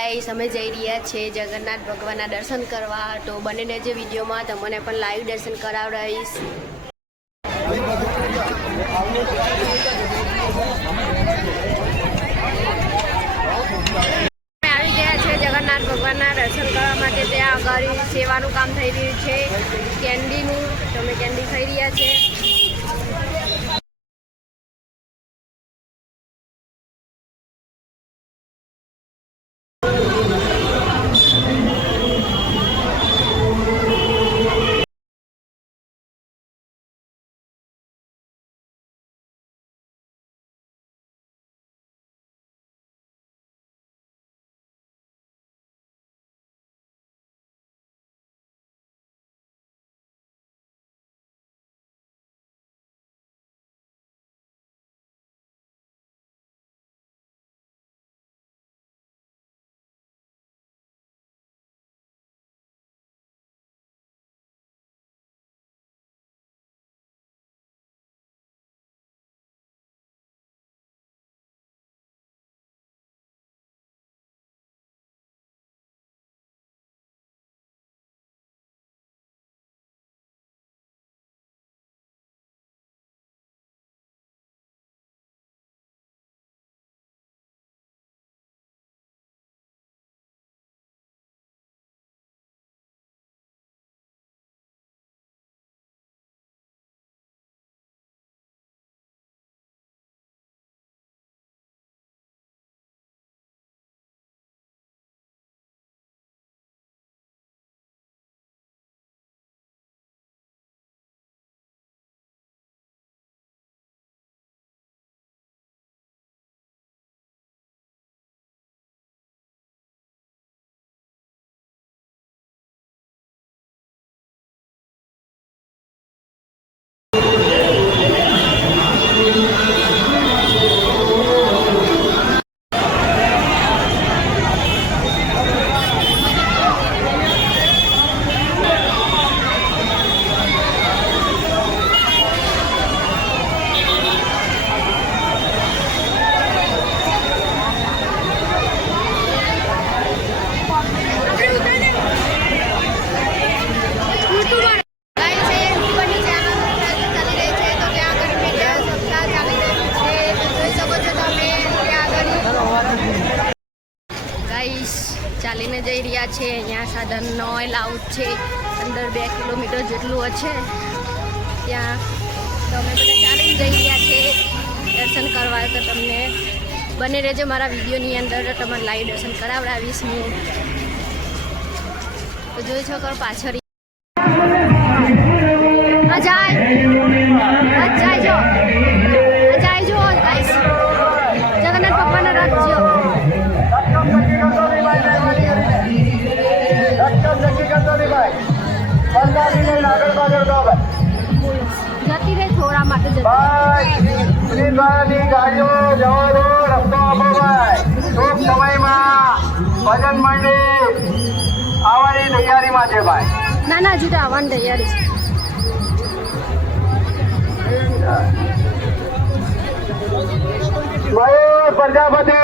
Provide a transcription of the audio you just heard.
Guys અમે જઈ રહ્યા છીએ જગન્નાથ ભગવાનના દર્શન કરવા, તો બને રહેજો વિડીયોમાં, તમને પણ લાઈવ દર્શન કરાવડાવીશ। આવી ગયા છે જગન્નાથ ભગવાનના દર્શન કરવા માટે। ત્યાં આગળ સેવાનું કામ થઈ રહ્યું છે કેન્ડીનું, તો અમે કેન્ડી ખાઈ રહ્યા છે। ચાલીને જઈ રહ્યા છે, અહીંયા સાધનનો એલાઉડ છે, અંદર 2 કિલોમીટર જેટલું છે ત્યાં, તો અમે બધા ચાલીને જઈ રહ્યા છે દર્શન કરવા। તો તમને બને રહેજો મારા વિડીયોની અંદર, તમારે લાઈવ દર્શન કરાવડાવીશ હું। તો જોઈ શકો પાછળ જગન્નાથ ભગવાનના રાજ્ય જતી રહે થોડા માટે ભજન મંડળી આવવાની તૈયારીમાં છે ભાઈ। ના ના, હજુ તો આવવાની તૈયારી છે। મયુર પ્રજાપતિ।